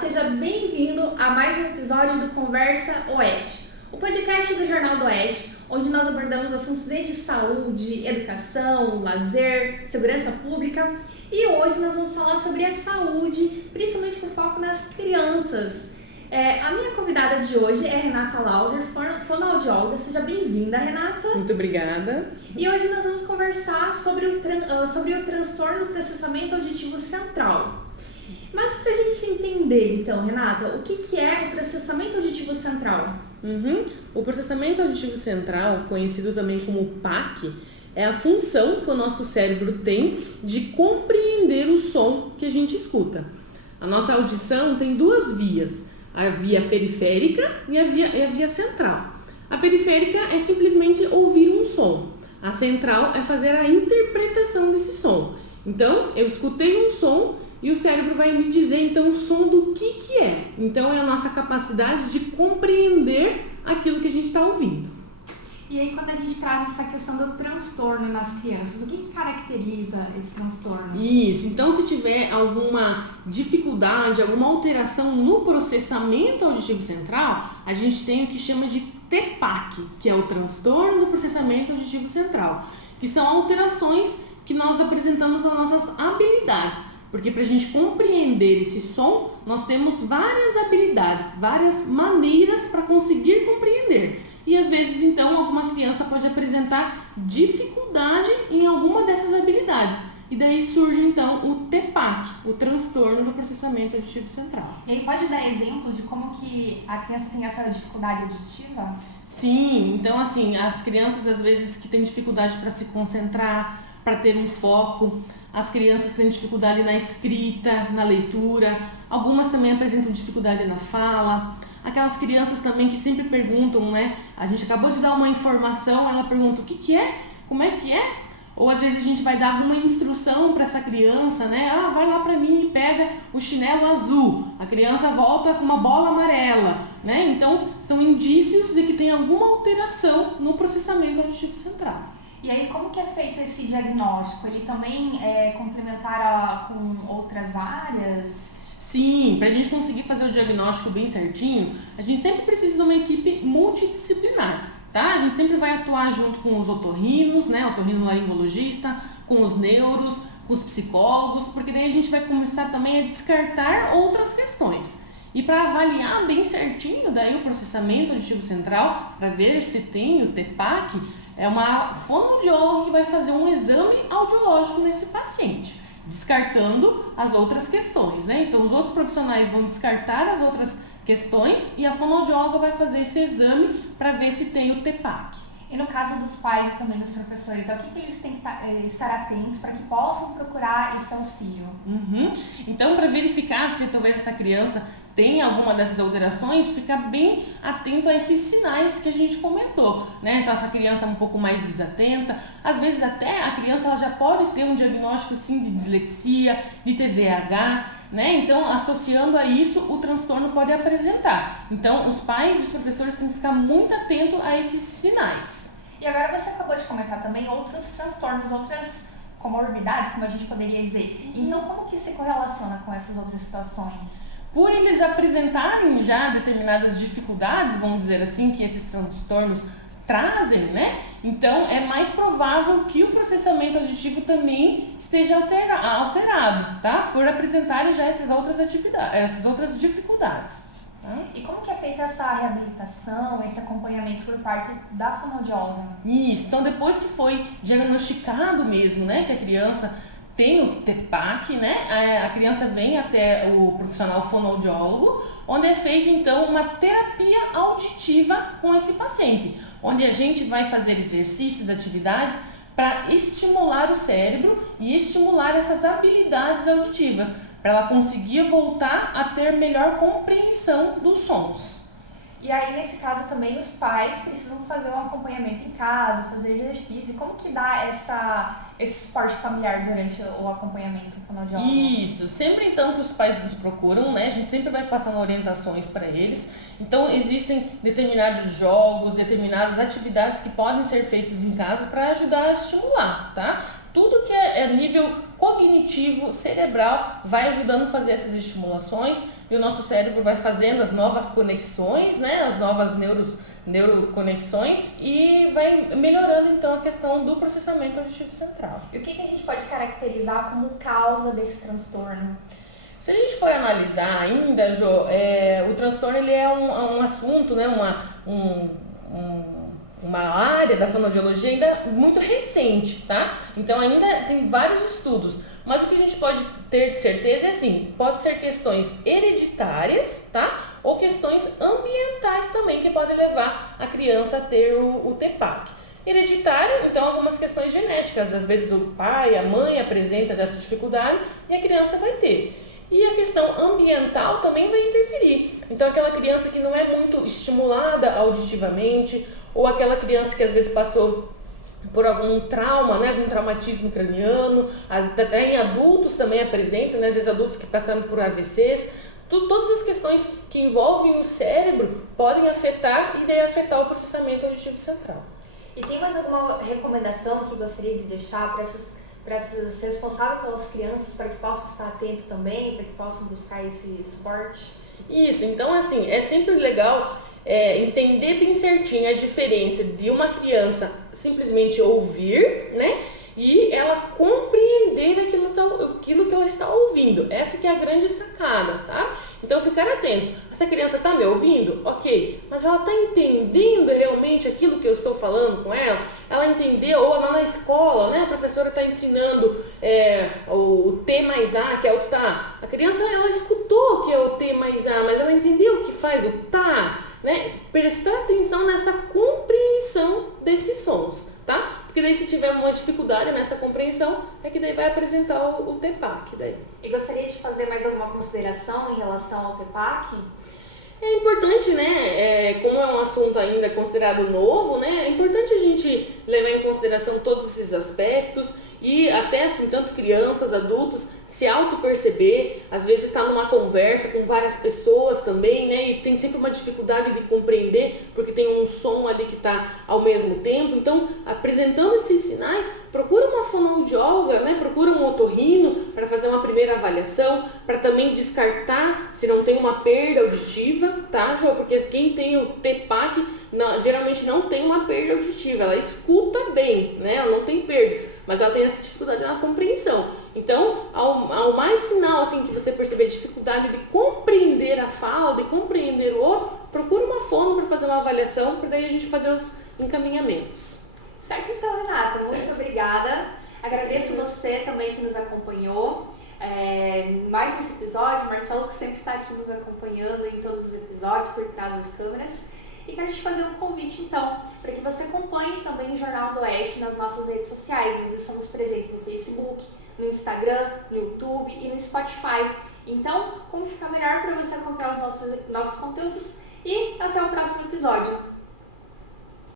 seja bem-vindo a mais um episódio do Conversa Oeste, o podcast do Jornal do Oeste, onde nós abordamos assuntos desde saúde, educação, lazer, segurança pública. E hoje nós vamos falar sobre a saúde, principalmente com foco nas crianças. A minha convidada de hoje é Renata Lauder, fonoaudióloga. Seja bem-vinda, Renata. Muito obrigada. E hoje nós vamos conversar sobre o transtorno do processamento auditivo central. Mas para a gente entender, então, Renata, o que é o processamento auditivo central? O processamento auditivo central, conhecido também como PAC, é a função que o nosso cérebro tem de compreender o som que a gente escuta. A nossa audição tem duas vias, a via periférica e a via central. A periférica é simplesmente ouvir um som. A central é fazer a interpretação desse som. Então, eu escutei um som e o cérebro vai me dizer, então, o som do que é. Então, é a nossa capacidade de compreender aquilo que a gente está ouvindo. E aí, quando a gente traz essa questão do transtorno nas crianças, o que caracteriza esse transtorno? Isso, então se tiver alguma dificuldade, alguma alteração no processamento auditivo central, a gente tem o que chama de TPAC, que é o transtorno do processamento auditivo central, que são alterações que nós apresentamos nas nossas habilidades. Porque para a gente compreender esse som, nós temos várias habilidades, várias maneiras para conseguir compreender. E às vezes, então, alguma criança pode apresentar dificuldade em alguma dessas habilidades. E daí surge, então, o TPAC, o transtorno do processamento auditivo central. E aí pode dar exemplos de como que a criança tem essa dificuldade auditiva? Sim, então assim, as crianças às vezes que têm dificuldade para se concentrar, para ter um foco, as crianças que têm dificuldade na escrita, na leitura, algumas também apresentam dificuldade na fala, aquelas crianças também que sempre perguntam, né? A gente acabou de dar uma informação, ela pergunta o que é, como é que é? Ou às vezes a gente vai dar alguma instrução para essa criança, né? Vai lá para mim e pega o chinelo azul. A criança volta com uma bola amarela, né? Então, são indícios de que tem alguma alteração no processamento auditivo central. E aí, como que é feito esse diagnóstico? Ele também é complementar com outras áreas? Sim, para a gente conseguir fazer o diagnóstico bem certinho, a gente sempre precisa de uma equipe multidisciplinar. Tá? A gente sempre vai atuar junto com os otorrinos, né? Otorrinolaringologista, com os neuros, com os psicólogos, porque daí a gente vai começar também a descartar outras questões. E para avaliar bem certinho daí o processamento auditivo central, para ver se tem o TPAC, é uma fonoaudióloga que vai fazer um exame audiológico nesse paciente, descartando as outras questões, né? Então os outros profissionais vão descartar as outras questões e a fonoaudióloga vai fazer esse exame para ver se tem o TPAC. E no caso dos pais e também dos professores, o que eles têm que estar atentos para que possam procurar esse auxílio? Então, para verificar se talvez essa criança tem alguma dessas alterações, ficar bem atento a esses sinais que a gente comentou, né? Então, essa criança é um pouco mais desatenta, às vezes até a criança ela já pode ter um diagnóstico sim de dislexia, de TDAH, né? Então, associando a isso, o transtorno pode apresentar. Então, os pais e os professores têm que ficar muito atentos a esses sinais. E agora você acabou de comentar também outros transtornos, outras comorbidades, como a gente poderia dizer. Então, como que se correlaciona com essas outras situações? Por eles apresentarem já determinadas dificuldades, vamos dizer assim, que esses transtornos trazem, né? Então, é mais provável que o processamento auditivo também esteja alterado, tá? Por apresentarem já essas outras dificuldades. Tá? E como que é feita essa reabilitação, esse acompanhamento por parte da fonoaudióloga? Isso, então depois que foi diagnosticado mesmo, né, que a criança tem o TPAC, né, a criança vem até o profissional fonoaudiólogo, onde é feita então uma terapia auditiva com esse paciente, onde a gente vai fazer exercícios, atividades para estimular o cérebro e estimular essas habilidades auditivas, para ela conseguir voltar a ter melhor compreensão dos sons. E aí, nesse caso também, os pais precisam fazer um acompanhamento em casa, fazer exercício. Como que dá esse suporte familiar durante o acompanhamento fonoaudiólogo? Isso, sempre então que os pais nos procuram, né, a gente sempre vai passando orientações para eles. Então, existem determinados jogos, determinadas atividades que podem ser feitas em casa para ajudar a estimular, tá? Tudo que é nível cognitivo, cerebral, vai ajudando a fazer essas estimulações e o nosso cérebro vai fazendo as novas conexões, né, as novas neuroconexões e vai melhorando então a questão do processamento auditivo central. E o que a gente pode caracterizar como causa desse transtorno? Se a gente for analisar ainda, Jo, o transtorno ele é um assunto, né, uma área da fonoaudiologia ainda muito recente, tá? Então ainda tem vários estudos, mas o que a gente pode ter de certeza é assim, pode ser questões hereditárias, tá? Ou questões ambientais também que podem levar a criança a ter o TPAC. Hereditário, então algumas questões genéticas, às vezes o pai, a mãe apresenta já essa dificuldade e a criança vai ter. E a questão ambiental também vai interferir. Então, aquela criança que não é muito estimulada auditivamente, ou aquela criança que às vezes passou por algum trauma, né, algum traumatismo craniano, até em adultos também apresentam, né, às vezes adultos que passaram por AVCs, todas as questões que envolvem o cérebro podem afetar e daí afetar o processamento auditivo central. E tem mais alguma recomendação que gostaria de deixar para esses responsáveis pelas crianças, para que possam estar atentos também, para que possam buscar esse suporte? Isso, então assim, é sempre legal entender bem certinho a diferença de uma criança simplesmente ouvir, né, e ela compreender aquilo que ela está ouvindo. Essa que é a grande sacada, sabe? Então ficar atento. Essa criança está me ouvindo? Ok, mas ela está entendendo realmente aquilo que eu estou falando com ela? Ela entendeu, ou lá na escola, né, a professora está ensinando o T mais A, que é o tá. A criança, ela escutou que é o T mais A, mas ela entendeu o que faz o tá, né? Prestar atenção nessa compreensão desses sons, tá? Porque daí se tiver uma dificuldade nessa compreensão, é que daí vai apresentar o TPAC daí. E gostaria de fazer mais alguma consideração em relação ao TPAC? É importante, né, como é um assunto ainda considerado novo, né, é importante a gente levar em consideração todos esses aspectos e até assim, tanto crianças, adultos, se auto-perceber, às vezes está numa conversa com várias pessoas também, né, e tem sempre uma dificuldade de compreender, porque tem um som ali que está ao mesmo tempo, então, apresentando esses sinais, procura uma fonoaudióloga, né, procura um otorrino para fazer uma primeira avaliação, para também descartar se não tem uma perda auditiva, tá, Jô? Porque quem tem o TPAC geralmente não tem uma perda auditiva, ela escuta bem, né, ela não tem perda, mas ela tem essa dificuldade na compreensão. Então, ao mais sinal assim, que você perceber dificuldade de compreender a fala, de compreender o outro, procura uma fono para fazer uma avaliação, para daí a gente fazer os encaminhamentos. Certo então, Renata, muito obrigada. Agradeço você também que nos acompanhou. Mais esse episódio, Marcelo que sempre está aqui nos acompanhando em todos os episódios, por trás das câmeras. E quero te fazer um convite então, para que você acompanhe também o Jornal do Oeste nas nossas redes sociais. Nós estamos presentes no Facebook, no Instagram, no YouTube e no Spotify. Então, como ficar melhor para você acompanhar os nossos conteúdos? E até o próximo episódio.